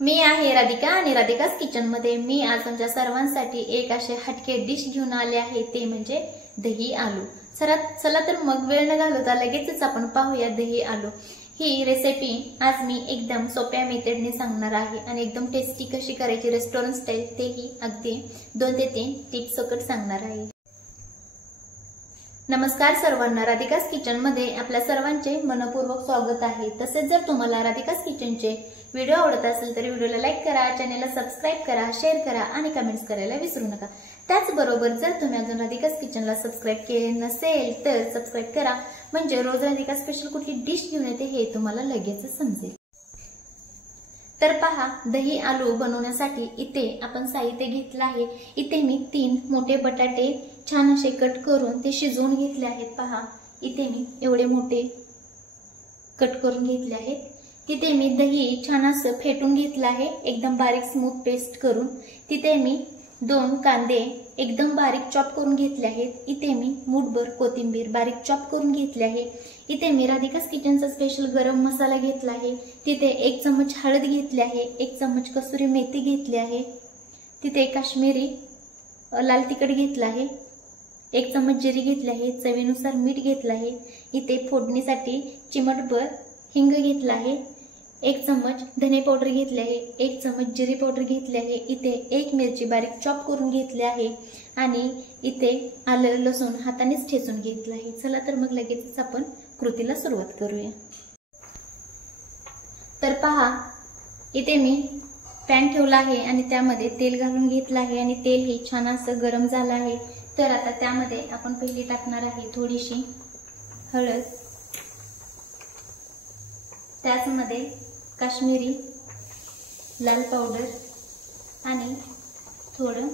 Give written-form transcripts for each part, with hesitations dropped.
मी आहे राधिका आणि राधिका's किचन मध्ये मी आज तुमच्या सर्वांसाठी एक असे हटके डिश घेऊन आले आहे, ते म्हणजे दही आलू। चला तर मग वेळ न घालवता लगेचच आपण पाहूया दही आलू ही रेसिपी आज मी एकदम सोप्या मेथडने सांगणार आहे आणि एकदम टेस्टी कशी करायची रेस्टॉरंट स्टाईल तेही अगदी 2 ते 3 टिप्स सकट सांगणार आहे। नमस्कार सर्वांना, राधिका's किचन मध्ये आपल्या सर्वांचे मनपूर्वक स्वागत आहे। तसेच जर तुम्हाला राधिका's किचनचे व्हिडिओ आवडत असेल तर व्हिडिओला लाईक करा, चॅनलला सबस्क्राइब करा, शेअर करा आणि कमेंट्स करायला विसरू नका। त्याचबरोबर जर तुम्ही अजून राधिका's किचनला सबस्क्राइब केले नसेल तर सबस्क्राइब करा, म्हणजे रोज राधिका स्पेशल कुठली डिश घेऊन येते हे तुम्हाला लगेच समजेल। तर पहा, दही आलू बनवण्यासाठी इथे आपण साहित्य घेतले आहे। इथे मी 3 मोठे बटाटे छान असे कट करून ते शिजवून घेतले आहेत। पहा, इथे मी एवढे मोठे कट करून घेतले आहेत। तिथे मी दही छान असं फेटून घेतलं आहे, एकदम बारीक स्मूथ पेस्ट करून। तिथे मी 2 कांदे एकदम बारीक चॉप करून घेतले आहेत। इथे मी मूठभर कोथिंबीर बारीक चॉप करून घेतली आहे। इथे मी राधिका's किचनचा स्पेशल गरम मसाला घेतला आहे। तिथे 1 चम्मच हळद घेतली आहे, 1 चम्मच कसुरी मेथी घेतली आहे। तिथे काश्मीरी लाल तिखट घेतलं आहे, 1 चम्मच जिरे घेतले आहे, चवीनुसार मीठ घेतलं आहे। इथे फोडणीसाठी चिमटभर हिंग घेतला आहे, 1 चम्मच धने पावडर घेतले आहे, 1 चम्मच जिरे पावडर घेतले आहे। इथे 1 मिरची बारीक चॉप करून घेतली आहे आणि इथे आलं लसूण हातानेच ठेचून घेतलं आहे। चला तर मग लगेचच आपण कृतीला सुरुवात करूया। तर पहा, इथे मी पॅन ठेवला आहे आणि त्यामध्ये तेल घालून घेतलं आहे आणि तेल हे छान असं गरम झालं आहे। तर आता त्यामध्ये आपण पहिली टाकणार आहे थोडीशी हळद, त्याचमध्ये काश्मीरी लाल पावडर आणि थोडं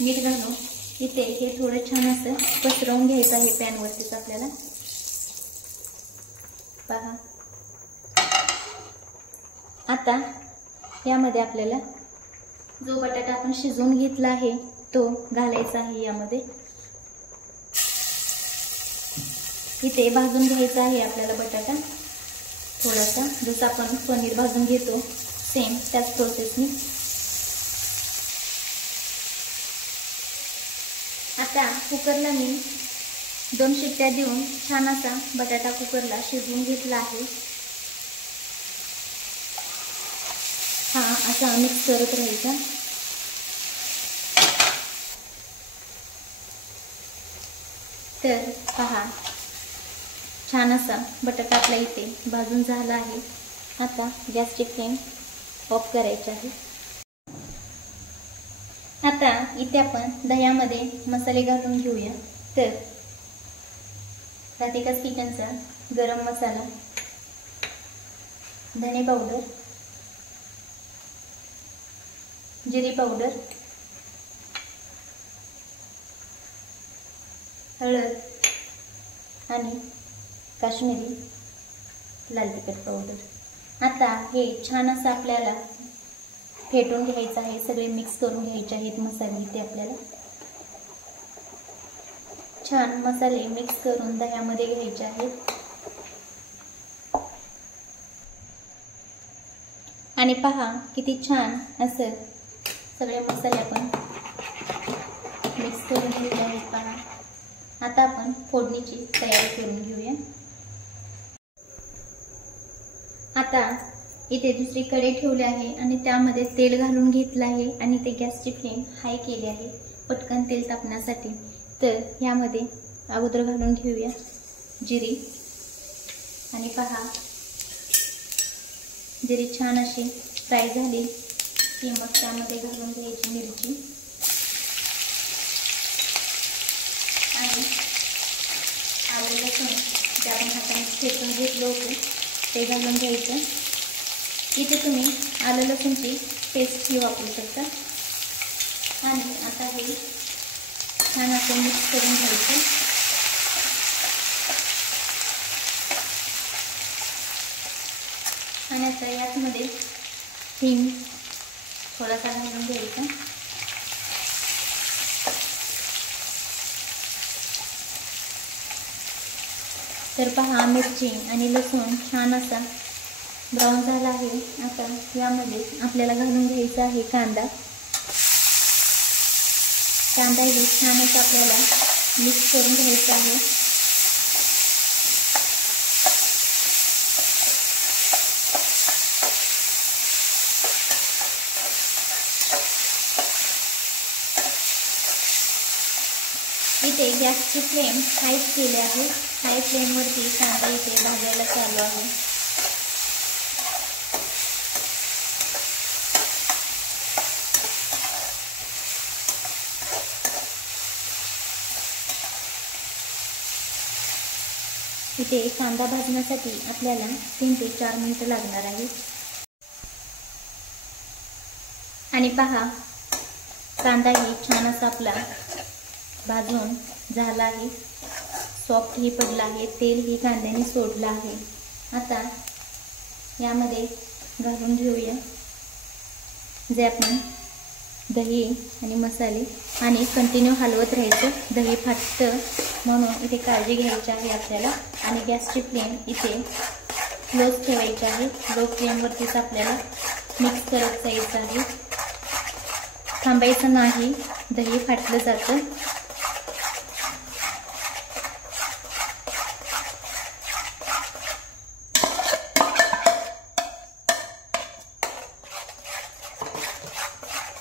मीठ घालून इथे हे थोडं छान असं पसरवून घ्यायचं आहे पॅन वरतीच आपल्याला। पहा, आता यामध्ये आपल्याला जो बटाटा आपण शिजवून घेतला आहे तो घालायचा आहे यामध्ये। इथे भाजून घ्यायचा आहे आपल्याला बटाटा थोडासा, जसं आपण पनीर भाजून घेतो सेम त्याच प्रोसेसने। आता कुकरला मी 2 शिट्ट्या देऊन छान असा बटाटा कुकरला शिजवून घेतला आहे। हा असा मिक्स करत राहायचा। तर पहा, छान असा बटाटा आपला इथे भाजून झाला आहे। आता गॅसची फ्लेम ऑफ करायची आहे। आता इथे आपण दह्यामध्ये मसाले घालून घेऊया। तर राधिका's किचनचा गरम मसाला, धने पावडर, जिरे पावडर, हळद आणि काश्मीरी लाल तिखट पावडर। आता हे छान असं आपल्याला फेटून घ्यायचं आहे, सगळे मिक्स करून घ्यायचे आहेत मसाले। इथे आपल्याला छान मसाले मिक्स करून दह्यामध्ये घ्यायचे आहेत आणि पहा किती छान असं सगळे मसाले आपण मिक्स करून घेतले आहेत। पहा, आता आपण फोडणीची तयारी करून घेऊया। आता इथे दुसरी कढई ठेवली आहे आणि त्यामध्ये तेल घालून घेतलं आहे आणि ते गॅसची फ्लेम हाय केली आहे पटकन तेल तापण्यासाठी। तर यामध्ये अगोदर घालून घेऊया जिरे आणि पहा, जिरे छान अशी फ्राय झाली की मग त्यामध्ये घालून घ्यायची मिरची आणि आलं लसूण जे आपण हाताने ठेचून घेतलं होतं ते घालून घ्यायचं। इथे तुम्ही आलं लसूणची पेस्टही वापरू शकता आणि आता हे छान असं मिक्स करून घ्यायचं। आणि आता यामध्ये हिंग थोडासा घालून घ्यायचा। तर पहा, मिरची आणि लसूण छान असा ब्राऊन झाला आहे। आता यामध्ये आपल्याला घालून घ्यायचा आहे कांदा। कांदा हे छान असं आपल्याला मिक्स करून घ्यायचा आहे। इथे गॅसची फ्लेम हाय केली आहे। हाय फ्लेमवरती कांदा इथे भाजायला चालू आहे। इथे कांदा भाजण्यासाठी आपल्याला 3 ते 4 मिनिटं लागणार आहेत। आणि पहा, कांदाही छान असा आपला भाजून झाला आहे। सॉफ्टही पडला आहे, तेलही कांद्याने सोडलं आहे। आता यामध्ये घालून घेऊया जे आपण दही आणि मसाले, आणि कंटिन्यू हलवत राहायचं, दही फाटतं म्हणून इथे काळजी घ्यायची आहे आपल्याला। आणि गॅसची फ्लेम इथे लोच ठेवायची आहे। लो फ्लेमवरतीच आपल्याला मिक्स करत जायचं आहे, थांबायचं नाही, दही फाटलं जातं।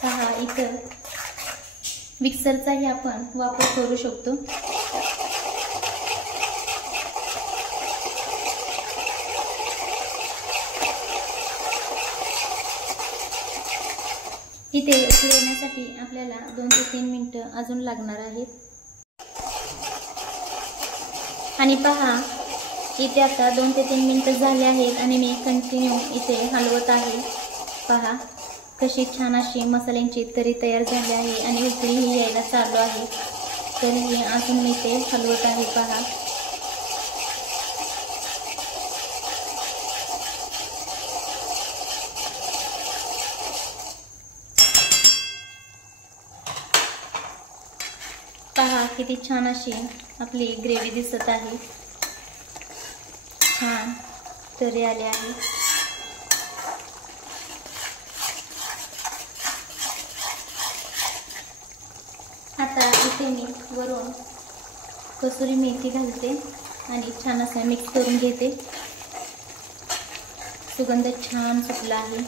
पहा, इथं मिक्सरचाही आपण वापर करू शकतो। इथे येण्यासाठी आपल्याला 2 ते 3 मिनिटं अजून लागणार आहेत। आणि पहा, इथे आता 2 ते 3 मिनिटं झाले आहेत आणि मी कंटिन्यू इथे हलवत आहे। पहा कशी छान अशी मसाल्यांची तरी तयार झाली आहे आणि उकळीही यायला चालू आहे, तरीही अजून मी ते हलवत आहे। पहा, पहा किती छान अशी आपली ग्रेव्ही दिसत आहे, छान तरी आले आहे। आता इथे मी वरून कसुरी मेथी घालते आणि छान असं मिक्स करून घेते। सुगंध छान सुटला आहे।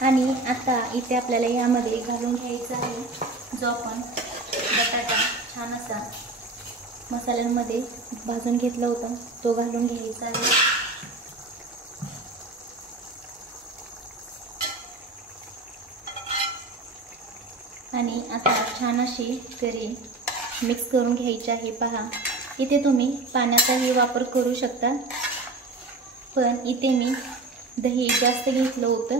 आणि आता इथे आपल्याला यामध्ये घालून घ्यायचा आहे जो आपण बटाटा छान असा मसाल्यांमध्ये भाजून घेतला होता, तो घालून घ्यायचा आहे। आणि आता छान अशी करी मिक्स करून घ्यायची आहे। पहा, इथे तुम्ही पाण्याचाही वापर करू शकता, पण इथे मी दही जास्त घेतलं होतं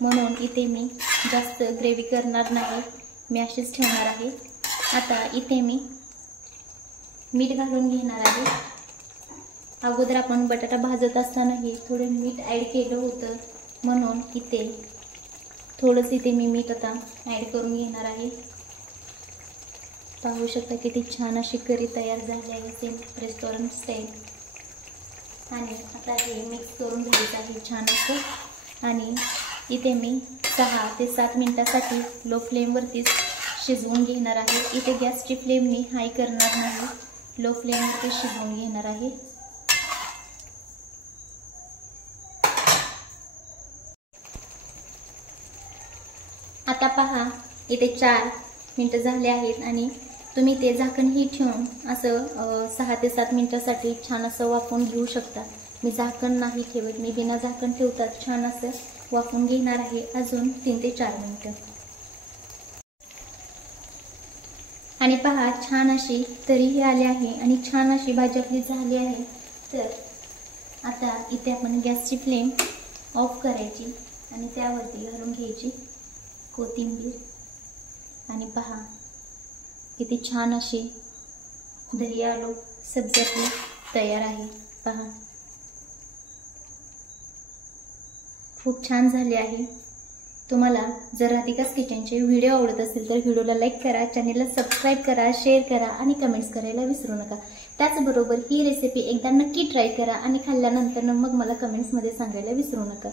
म्हणून इथे मी जास्त ग्रेव्ही करणार नाही, मी अशीच ठेवणार आहे। आता इथे मी मीठ घालून घेणार आहे। अगोदर आपण बटाटा भाजत असतानाही थोडं मीठ ॲड केलं होतं म्हणून इथे थोडंसं इथे मी मीठ आता ॲड करून घेणार आहे। पाहू शकता किती छान अशी करी तयार झाली आहे, सेम रेस्टॉरंट स्टाईल। आणि आता हे मिक्स करून घ्यायचं आहे छान असं। आणि इथे मी 6 ते 7 मिनिटासाठी लो फ्लेमवरतीच शिजवून घेणार आहे। इथे गॅसची फ्लेम मी हाय करणार नाही, लो फ्लेमवरती शिजवून घेणार आहे। आता पहा, इथे 4 मिनिटं झाले आहेत आणि तुम्ही ते झाकणही ठेवून असं 6 ते 7 मिनिटासाठी छान असं वाफवून घेऊ शकता। मी झाकण नाही ठेवत, मी बिना झाकण ठेवतात छान असं वाफवून घेणार आहे अजून 3 ते 4 मिनिटं। आणि पहा, छान अशी तरीही आली आहे आणि छान अशी भाजी आपली झाली आहे। तर आता इथे आपण गॅसची फ्लेम ऑफ करायची आणि त्यावरती घालून घ्यायची कोथिंबीर। आणि पहा किती छान अशी दही आलू सब्जी आपली तयार आहे। पहा खूप छान झाली आहे। तुम्हाला जर राधिकास किचनचे व्हिडिओ आवडत असतील तर व्हिडिओला लाईक करा, चॅनेलला सबस्क्राईब करा, शेअर करा आणि कमेंट्स करायला विसरू नका। त्याचबरोबर ही रेसिपी एकदा नक्की ट्राय करा आणि खाल्ल्यानंतर मग मला कमेंट्समध्ये सांगायला विसरू नका।